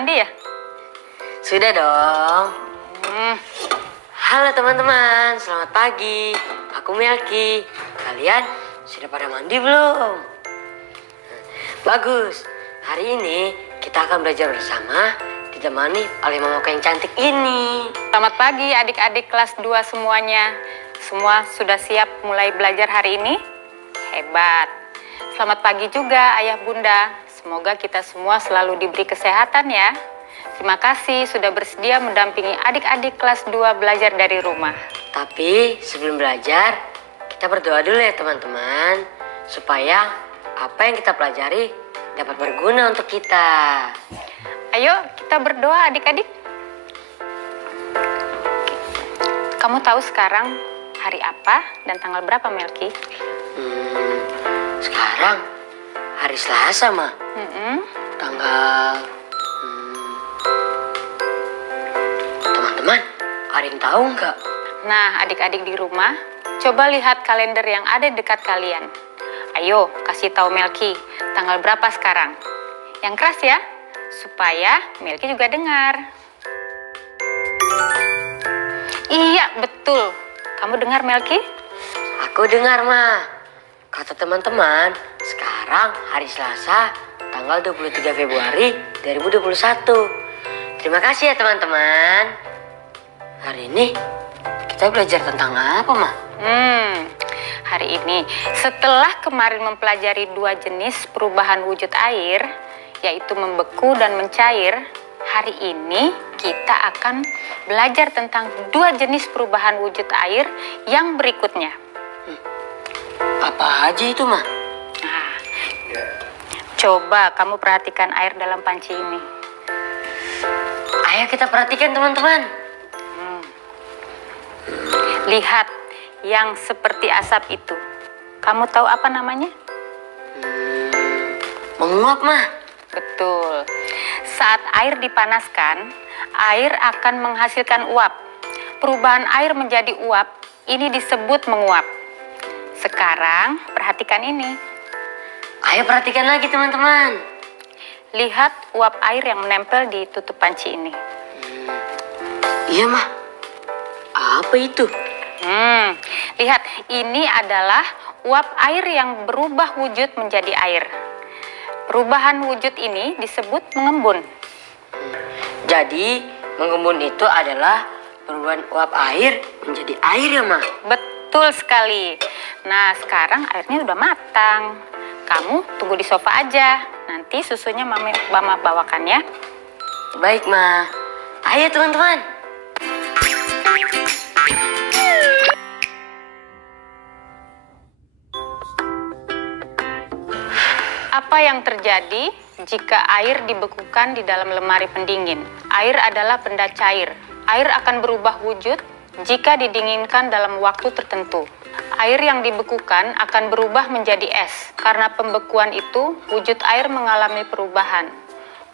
mandi ya? Sudah dong. Hmm, Halo teman-teman, selamat pagi. Aku Melki. Kalian sudah pada mandi belum? Bagus. Hari ini kita akan belajar bersama, ditemani oleh Mama yang cantik ini. Selamat pagi adik-adik kelas 2 semuanya. Semua sudah siap mulai belajar hari ini? Hebat. Selamat pagi juga ayah bunda. Semoga kita semua selalu diberi kesehatan ya. Terima kasih sudah bersedia mendampingi adik-adik kelas 2 belajar dari rumah. Tapi sebelum belajar, kita berdoa dulu ya teman-teman. Supaya apa yang kita pelajari dapat berguna untuk kita. Ayo kita berdoa adik-adik. Kamu tahu sekarang hari apa dan tanggal berapa Melki? Sekarang hari Selasa, Ma. Tanggal... Teman-teman, ada yang tahu nggak? Nah, adik-adik di rumah, coba lihat kalender yang ada di dekat kalian. Ayo, kasih tahu Melki, tanggal berapa sekarang? Yang keras ya, supaya Melki juga dengar. Iya, betul. Kamu dengar Melki? Aku dengar, Ma. Kata teman-teman, sekarang hari Selasa, tanggal 23 Februari 2021. Terima kasih ya teman-teman. Hari ini kita belajar tentang apa, Ma? Hari ini setelah kemarin mempelajari 2 jenis perubahan wujud air, yaitu membeku dan mencair, hari ini kita akan belajar tentang 2 jenis perubahan wujud air yang berikutnya. Apa aja itu, Ma? Nah, coba kamu perhatikan air dalam panci ini. Ayo kita perhatikan teman-teman. Lihat yang seperti asap itu. Kamu tahu apa namanya? Menguap, Ma. Betul. Saat air dipanaskan, air akan menghasilkan uap. Perubahan air menjadi uap, ini disebut menguap. Sekarang, perhatikan ini. Ayo perhatikan lagi teman-teman. Lihat uap air yang menempel di tutup panci ini. Iya, Ma. Apa itu? Lihat, ini adalah uap air yang berubah wujud menjadi air. Perubahan wujud ini disebut mengembun. Jadi, mengembun itu adalah perubahan uap air menjadi air ya, Ma? Betul sekali. Nah, sekarang airnya udah matang. Kamu tunggu di sofa aja. Nanti susunya Mama bawakan ya. Baik, Ma. Ayo teman-teman. Apa yang terjadi jika air dibekukan di dalam lemari pendingin? Air adalah benda cair. Air akan berubah wujud jika didinginkan dalam waktu tertentu. Air yang dibekukan akan berubah menjadi es. Karena pembekuan itu, wujud air mengalami perubahan.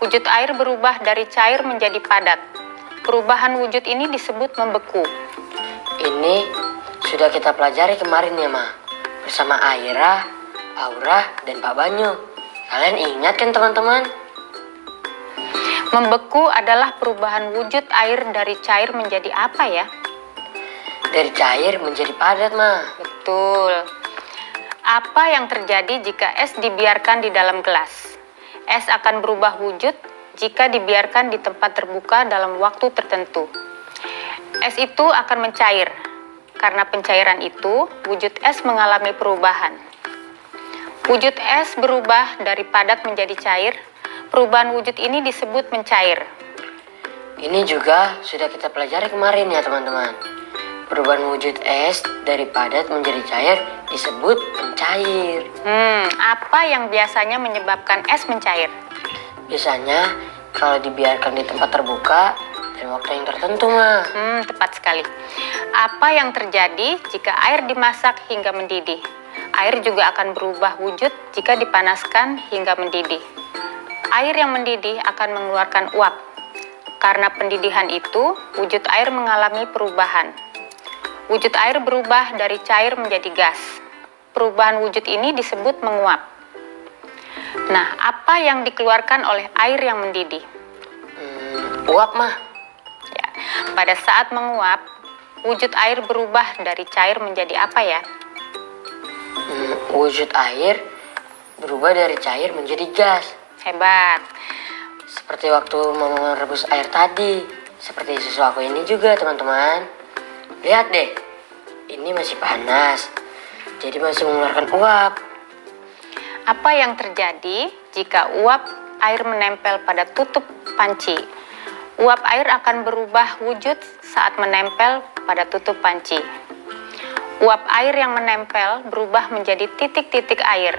Wujud air berubah dari cair menjadi padat. Perubahan wujud ini disebut membeku. Ini sudah kita pelajari kemarin ya, Ma. Bersama Aira, Aura, dan Pak Banyu. Kalian ingat kan teman-teman? Membeku adalah perubahan wujud air dari cair menjadi apa ya? Dari cair menjadi padat, Ma. Betul. Apa yang terjadi jika es dibiarkan di dalam gelas? Es akan berubah wujud jika dibiarkan di tempat terbuka dalam waktu tertentu. Es itu akan mencair. Karena pencairan itu, wujud es mengalami perubahan. Wujud es berubah dari padat menjadi cair. Perubahan wujud ini disebut mencair. Ini juga sudah kita pelajari kemarin ya, teman-teman. Perubahan wujud es dari padat menjadi cair disebut mencair. Apa yang biasanya menyebabkan es mencair? Biasanya kalau dibiarkan di tempat terbuka dan waktu yang tertentu, Ma. Tepat sekali. Apa yang terjadi jika air dimasak hingga mendidih? Air juga akan berubah wujud jika dipanaskan hingga mendidih. Air yang mendidih akan mengeluarkan uap. Karena pendidihan itu, wujud air mengalami perubahan. Wujud air berubah dari cair menjadi gas. Perubahan wujud ini disebut menguap. Nah, apa yang dikeluarkan oleh air yang mendidih? Uap mah. Ya, pada saat menguap, wujud air berubah dari cair menjadi apa ya? Wujud air berubah dari cair menjadi gas. Hebat. Seperti waktu mama merebus air tadi. Seperti susu aku ini juga, teman-teman. Lihat deh, ini masih panas. Jadi masih mengeluarkan uap. Apa yang terjadi jika uap air menempel pada tutup panci? Uap air akan berubah wujud saat menempel pada tutup panci. Uap air yang menempel berubah menjadi titik-titik air.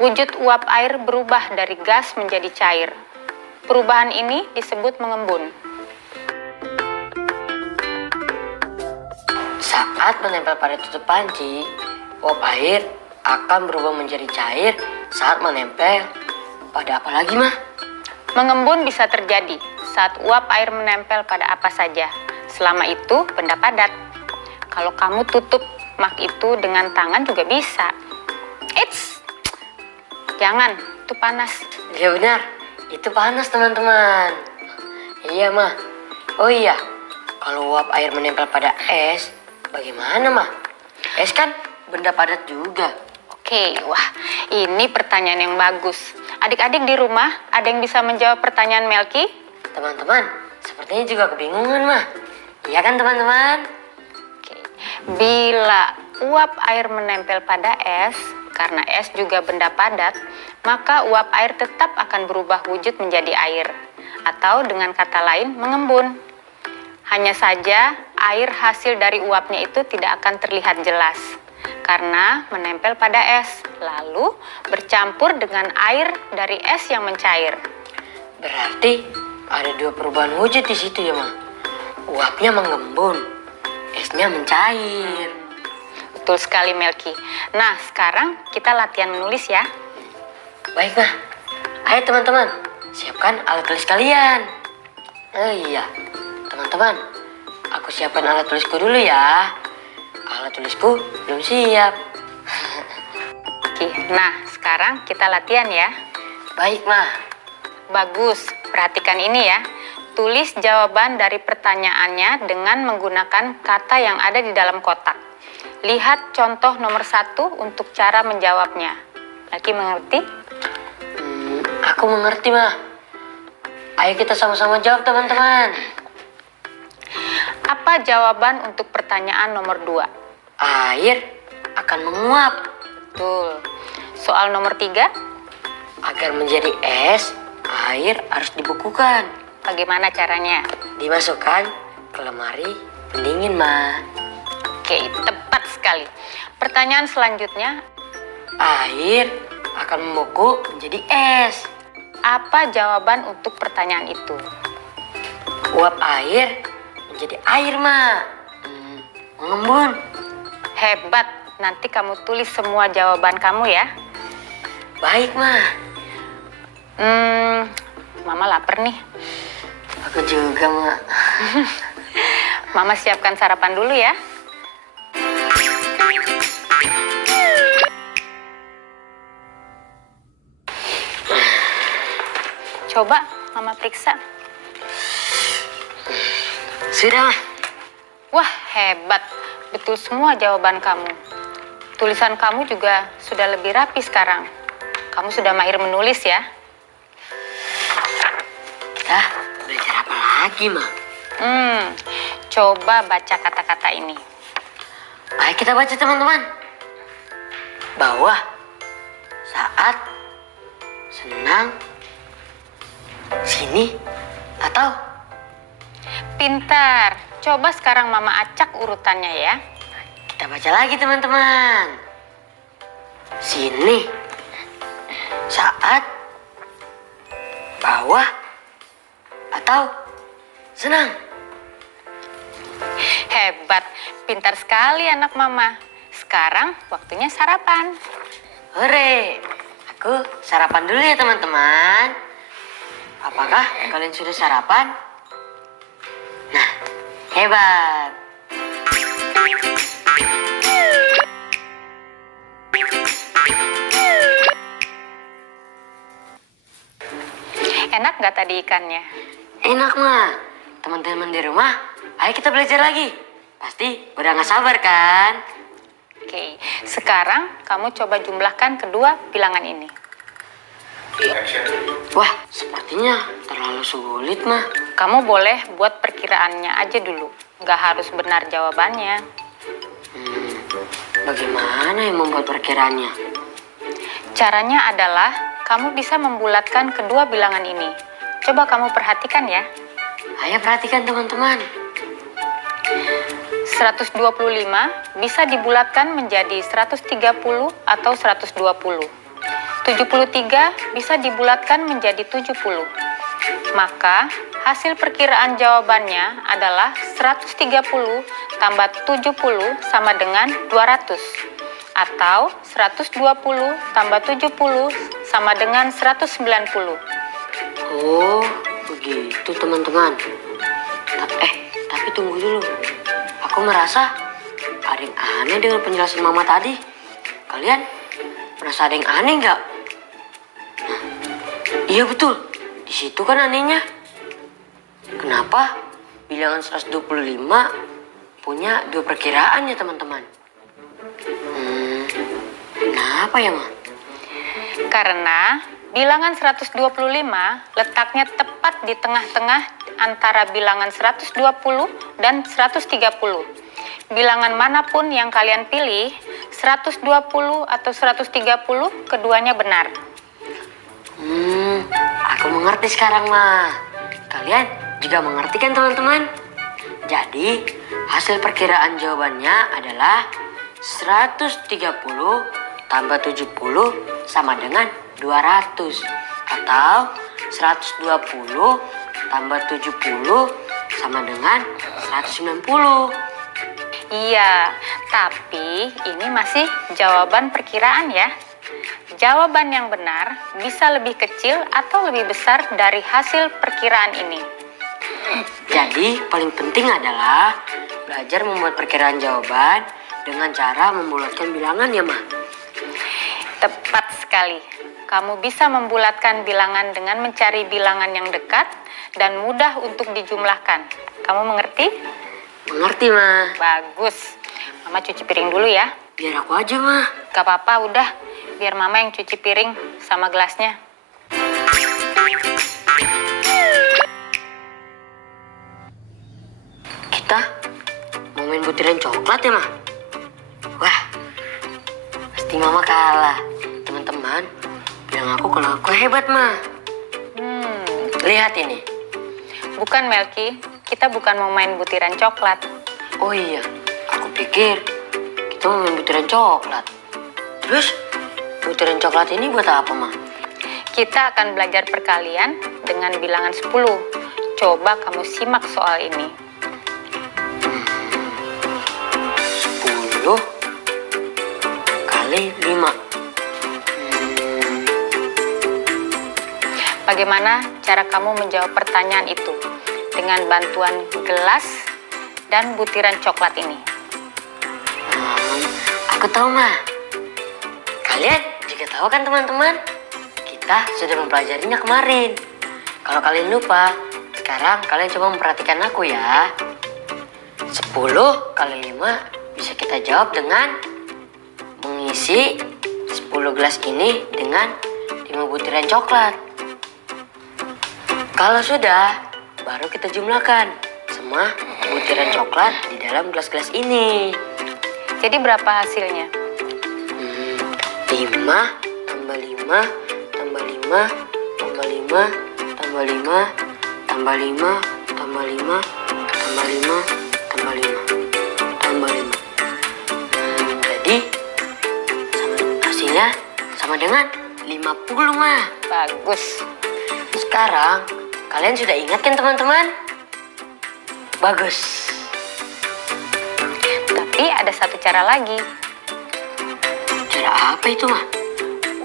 Wujud uap air berubah dari gas menjadi cair. Perubahan ini disebut mengembun. Saat menempel pada tutup panci, uap air akan berubah menjadi cair saat menempel pada apa lagi, Mah? Mengembun bisa terjadi saat uap air menempel pada apa saja. Selama itu benda padat. Kalau kamu tutup mak itu dengan tangan juga bisa. Eits! Jangan, itu panas. Ya benar, itu panas, teman-teman. Iya, Mah. Oh iya, kalau uap air menempel pada es, bagaimana, Mah? Es kan benda padat juga. Oke, wah ini pertanyaan yang bagus. Adik-adik di rumah, ada yang bisa menjawab pertanyaan Melki? Teman-teman, sepertinya juga kebingungan, Mah. Iya kan, teman-teman? Oke. Bila uap air menempel pada es, karena es juga benda padat, maka uap air tetap akan berubah wujud menjadi air. Atau dengan kata lain, mengembun. Hanya saja, air hasil dari uapnya itu tidak akan terlihat jelas. Karena menempel pada es, lalu bercampur dengan air dari es yang mencair. Berarti ada dua perubahan wujud di situ ya, Ma. Uapnya mengembun, esnya mencair. Betul sekali, Melki. Nah, sekarang kita latihan menulis ya. Baik, Ma. Ayo teman-teman, siapkan alat tulis kalian. Oh iya, teman-teman, aku siapkan alat tulisku dulu ya. Alat tulisku belum siap. Oke, nah sekarang kita latihan ya. Baik, Ma. Bagus, perhatikan ini ya. Tulis jawaban dari pertanyaannya dengan menggunakan kata yang ada di dalam kotak. Lihat contoh nomor 1 untuk cara menjawabnya. Lagi mengerti? Aku mengerti, Ma. Ayo kita sama-sama jawab, teman-teman. Apa jawaban untuk pertanyaan nomor 2? Air akan menguap. Betul. Soal nomor 3? Agar menjadi es, air harus dibekukan. Bagaimana caranya? Dimasukkan ke lemari pendingin, Ma. Oke, tepat sekali. Pertanyaan selanjutnya, Air akan membeku menjadi es. apa jawaban untuk pertanyaan itu? Uap air menjadi air, Ma. Mengembun. Hebat, nanti kamu tulis semua jawaban kamu ya. Baik, Ma. Mama lapar nih. Aku juga, Ma. Mama siapkan sarapan dulu ya. Coba Mama periksa. Sudah, Ma. Wah, hebat. Betul semua jawaban kamu. Tulisan kamu juga sudah lebih rapi sekarang. Kamu sudah mahir menulis ya. Kita belajar apa lagi, Ma? Coba baca kata-kata ini. Baik, kita baca, teman-teman. Bahwa saat senang, sini, atau Pintar. Coba sekarang Mama acak urutannya ya. kita baca lagi, teman-teman. Sini, saat, bawah, atau senang. Hebat. Pintar sekali anak Mama. Sekarang waktunya sarapan. Hore, aku sarapan dulu ya, teman-teman. Apakah kalian sudah sarapan? Nah, hebat. Enak nggak tadi ikannya? Enak mah. Teman-teman di rumah, ayo kita belajar lagi. Pasti udah gak sabar kan? Oke, sekarang kamu coba jumlahkan kedua bilangan ini. Wah, sepertinya terlalu sulit mah. Kamu boleh buat perkiraannya aja dulu. Nggak harus benar jawabannya. Bagaimana yang membuat perkiraannya? Caranya adalah kamu bisa membulatkan kedua bilangan ini. Coba kamu perhatikan ya. Ayo perhatikan teman-teman. 125 bisa dibulatkan menjadi 130 atau 120. 73 bisa dibulatkan menjadi 70. Maka hasil perkiraan jawabannya adalah 130 tambah 70 sama dengan 200. Atau 120 tambah 70 sama dengan 190. Oh, begitu teman-teman. Tapi tunggu dulu. Aku merasa ada yang aneh dengan penjelasan Mama tadi. Kalian merasa ada yang aneh nggak? Nah, iya betul. Di situ kan anehnya. Kenapa bilangan 125 punya dua perkiraan ya teman-teman? Kenapa ya, Ma? Karena bilangan 125 letaknya tepat di tengah-tengah antara bilangan 120 dan 130. Bilangan manapun yang kalian pilih, 120 atau 130, keduanya benar. Aku mengerti sekarang, Ma. Kalian juga mengerti kan, teman-teman? Jadi, hasil perkiraan jawabannya adalah 130 tambah 70 sama dengan 200. Atau 120 tambah 70 sama dengan 190. Iya, tapi ini masih jawaban perkiraan ya. Jawaban yang benar bisa lebih kecil atau lebih besar dari hasil perkiraan ini. Jadi, paling penting adalah belajar membuat perkiraan jawaban dengan cara membulatkan bilangan ya, Ma. Tepat sekali. Kamu bisa membulatkan bilangan dengan mencari bilangan yang dekat dan mudah untuk dijumlahkan. Kamu mengerti? Mengerti, Ma. Bagus. Mama cuci piring dulu ya. Biar aku aja, Ma. Gak apa-apa, udah. Biar Mama yang cuci piring sama gelasnya. Kita mau main butiran coklat ya, Ma? Wah, pasti Mama kalah. Teman-teman, bilang aku kalau aku hebat, Ma. Lihat ini. Bukan, Melki. Kita bukan mau main butiran coklat. Oh iya, aku pikir kita mau main butiran coklat. Terus, butiran coklat ini buat apa, Ma? Kita akan belajar perkalian dengan bilangan 10. Coba kamu simak soal ini. 10 kali 5. Bagaimana cara kamu menjawab pertanyaan itu? Dengan bantuan gelas dan butiran coklat ini. Aku tahu, Ma. Kalian juga tahu kan, teman-teman? Kita sudah mempelajarinya kemarin. Kalau kalian lupa, sekarang kalian coba memperhatikan aku ya. 10 kali 5 bisa kita jawab dengan mengisi 10 gelas ini dengan 5 butiran coklat. Kalau sudah, baru kita jumlahkan semua butiran coklat di dalam gelas-gelas ini. Jadi berapa hasilnya? 5 tambah 5 tambah 5 tambah 5 tambah 5 tambah 5 tambah 5 tambah 5 tambah 5 tambah 5. Jadi hasilnya sama dengan 50, Ma. Bagus. Sekarang kalian sudah ingat kan, teman-teman? Bagus. Tapi ada satu cara lagi. Cara apa itu, Ma?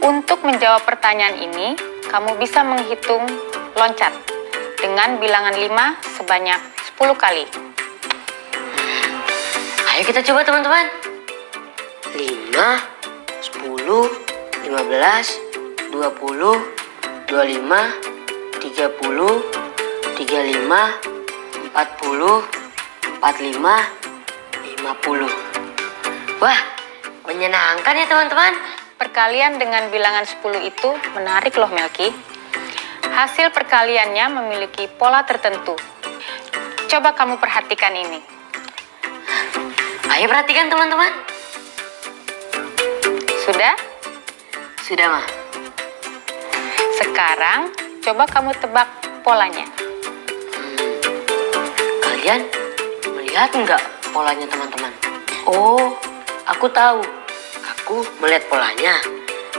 Untuk menjawab pertanyaan ini, kamu bisa menghitung loncat dengan bilangan 5 sebanyak 10 kali. Ayo kita coba, teman-teman. 5, 10, 15, 20, 25, 30, 35, 40, 45, 50. Wah, menyenangkan ya teman-teman. Perkalian dengan bilangan 10 itu menarik loh Melki. Hasil perkaliannya memiliki pola tertentu. Coba kamu perhatikan ini. Ayo perhatikan teman-teman. Sudah? Sudah, Ma. Sekarang coba kamu tebak polanya. Kalian melihat nggak polanya teman-teman? Oh, aku tahu. Aku melihat polanya.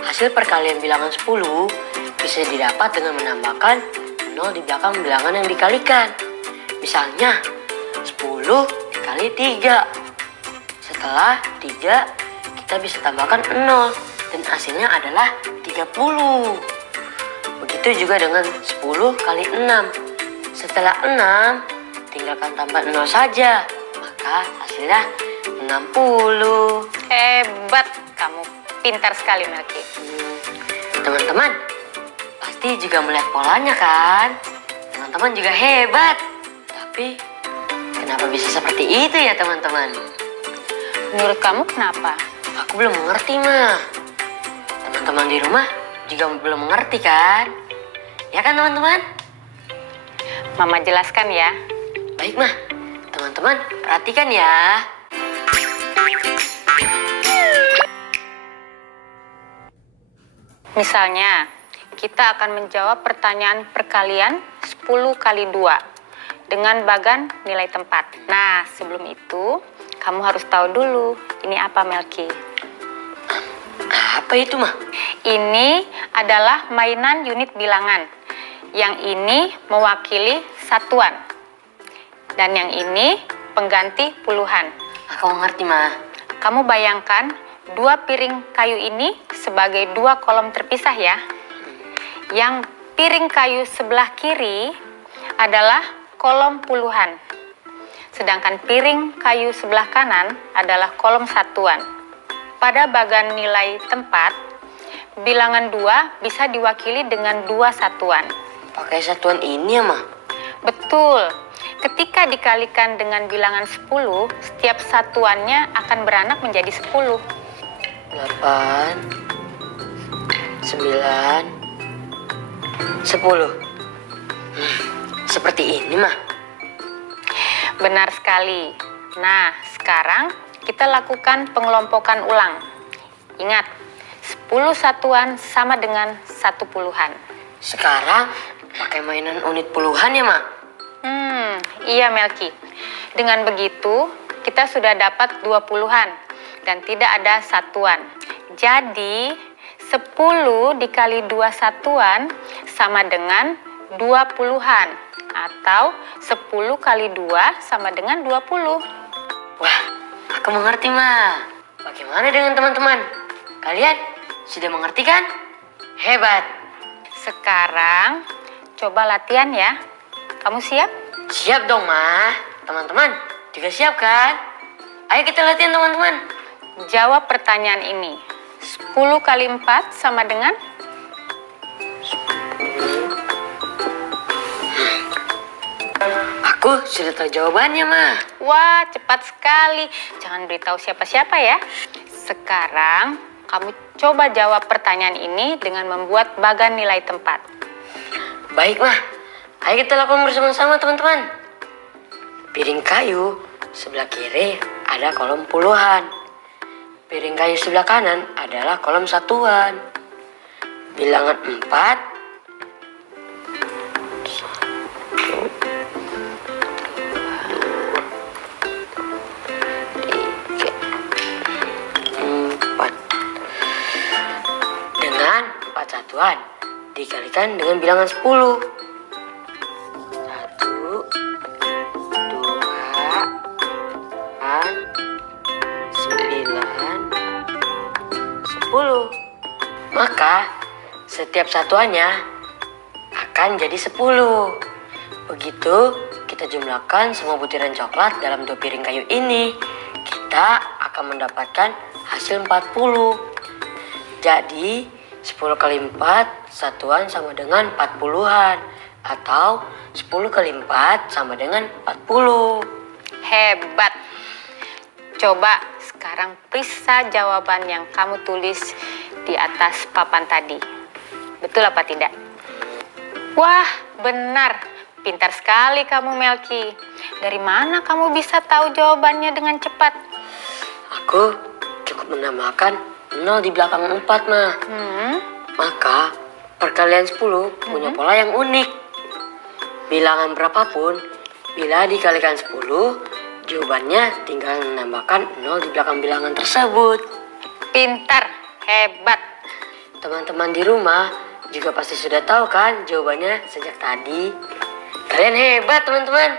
Hasil perkalian bilangan 10 bisa didapat dengan menambahkan 0 di belakang bilangan yang dikalikan. Misalnya 10 dikali 3. Setelah 3 kita bisa tambahkan 0 dan hasilnya adalah 30. Begitu juga dengan 10 kali 6. Setelah 6 tinggalkan tambah 0 saja, maka hasilnya 60. Hebat, kamu pintar sekali Melki. Teman-teman, pasti juga melihat polanya kan? Teman-teman juga hebat. Tapi, kenapa bisa seperti itu ya teman-teman? Menurut kamu kenapa? Aku belum mengerti, Ma. Teman-teman di rumah juga belum mengerti kan? Ya kan teman-teman? Mama jelaskan ya. Baik, Ma. Teman-teman, perhatikan ya. Misalnya, kita akan menjawab pertanyaan perkalian 10 kali 2 dengan bagan nilai tempat. Nah, sebelum itu, kamu harus tahu dulu ini apa Melki. Apa itu, Ma? Ini adalah mainan unit bilangan. Yang ini mewakili satuan. Dan yang ini pengganti puluhan. Aku mengerti, Ma. Kamu bayangkan 2 piring kayu ini sebagai 2 kolom terpisah ya. Yang piring kayu sebelah kiri adalah kolom puluhan. Sedangkan piring kayu sebelah kanan adalah kolom satuan. Pada bagan nilai tempat, bilangan 2 bisa diwakili dengan 2 satuan. Pakai satuan ini ya, Ma? Betul. Ketika dikalikan dengan bilangan 10, setiap satuannya akan beranak menjadi 10. 8, 9, 10. Seperti ini, Ma. Benar sekali. Nah, sekarang kita lakukan pengelompokan ulang. Ingat, 10 satuan sama dengan 1 puluhan. Sekarang pakai mainan unit puluhan ya, Ma? Iya Melki. Dengan begitu, kita sudah dapat 2 puluhan dan tidak ada satuan. Jadi, 10 dikali 2 satuan sama dengan 2 puluhan. Atau 10 kali 2 sama dengan 20. Wah, aku mengerti, Ma. Bagaimana dengan teman-teman? Kalian sudah mengerti kan? Hebat. Sekarang, coba latihan ya. Kamu siap? Siap dong, Ma. Teman-teman juga siap kan? Ayo kita latihan, teman-teman. Jawab pertanyaan ini. 10 kali 4 sama dengan? Aku sudah tahu jawabannya, Ma. Wah, cepat sekali. Jangan beritahu siapa-siapa ya. Sekarang, kamu coba jawab pertanyaan ini dengan membuat bagan nilai tempat. Baik, Ma. Ayo kita lakukan bersama-sama, teman-teman. Piring kayu sebelah kiri ada kolom puluhan. Piring kayu sebelah kanan adalah kolom satuan. Bilangan 4, 4. Dengan 4 satuan dikalikan dengan bilangan 10. 1, 2, 9, 10. Maka setiap satuannya akan jadi 10. Begitu kita jumlahkan semua butiran coklat dalam 2 piring kayu ini, kita akan mendapatkan hasil 40. Jadi 10 kali 4 satuan sama dengan 40-an. Atau 10 kali 4 sama dengan 40. Hebat. Coba sekarang periksa jawaban yang kamu tulis di atas papan tadi. Betul apa tidak? Wah, benar. Pintar sekali kamu, Melki. Dari mana kamu bisa tahu jawabannya dengan cepat? Aku cukup menambahkan 0 di belakang 4, Ma. Maka perkalian 10 punya pola yang unik. Bilangan berapapun, bila dikalikan 10, jawabannya tinggal menambahkan 0 di belakang bilangan tersebut. Pintar, hebat. Teman-teman di rumah juga pasti sudah tahu kan jawabannya sejak tadi. Kalian hebat, teman-teman.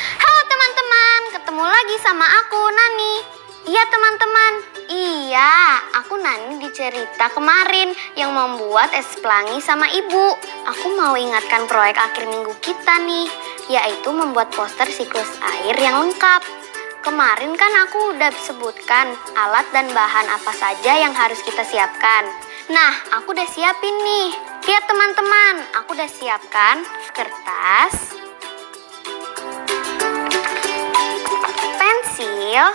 Halo teman-teman, ketemu lagi sama aku, Nani. Iya teman-teman, aku Nani di cerita kemarin yang membuat es pelangi sama ibu. Aku mau ingatkan proyek akhir minggu kita nih, yaitu membuat poster siklus air yang lengkap. Kemarin kan aku udah sebutkan alat dan bahan apa saja yang harus kita siapkan. Nah, aku udah siapin nih. Lihat teman-teman, aku udah siapkan kertas, pensil,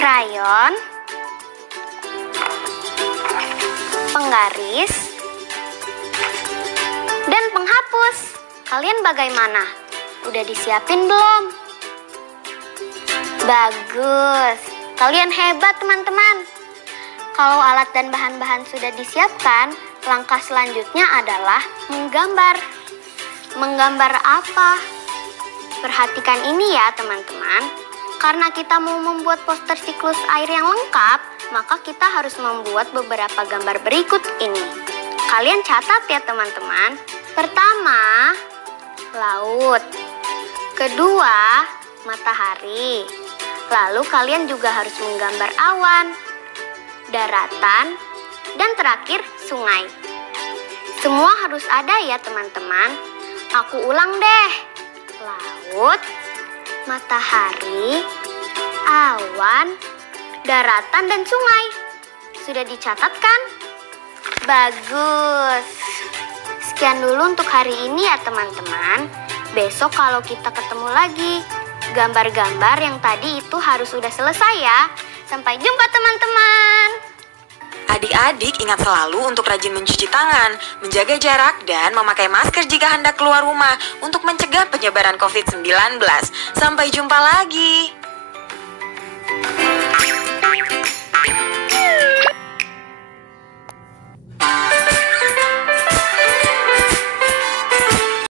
krayon, penggaris, dan penghapus. Kalian bagaimana? Udah disiapin belum? Bagus. Kalian hebat teman-teman. Kalau alat dan bahan-bahan sudah disiapkan, langkah selanjutnya adalah menggambar. Menggambar apa? Perhatikan ini ya teman-teman. Karena kita mau membuat poster siklus air yang lengkap, maka kita harus membuat beberapa gambar berikut ini. Kalian catat ya teman-teman. Pertama, laut. Kedua, matahari. Lalu kalian juga harus menggambar awan, daratan, dan terakhir sungai. Semua harus ada ya teman-teman. Aku ulang deh. Laut, matahari, awan, daratan, dan sungai. Sudah dicatat kan? Bagus. Sekian dulu untuk hari ini ya teman-teman. Besok kalau kita ketemu lagi, gambar-gambar yang tadi itu harus sudah selesai ya. Sampai jumpa teman-teman. Adik-adik ingat selalu untuk rajin mencuci tangan, menjaga jarak, dan memakai masker jika hendak keluar rumah untuk mencegah penyebaran COVID-19. Sampai jumpa lagi.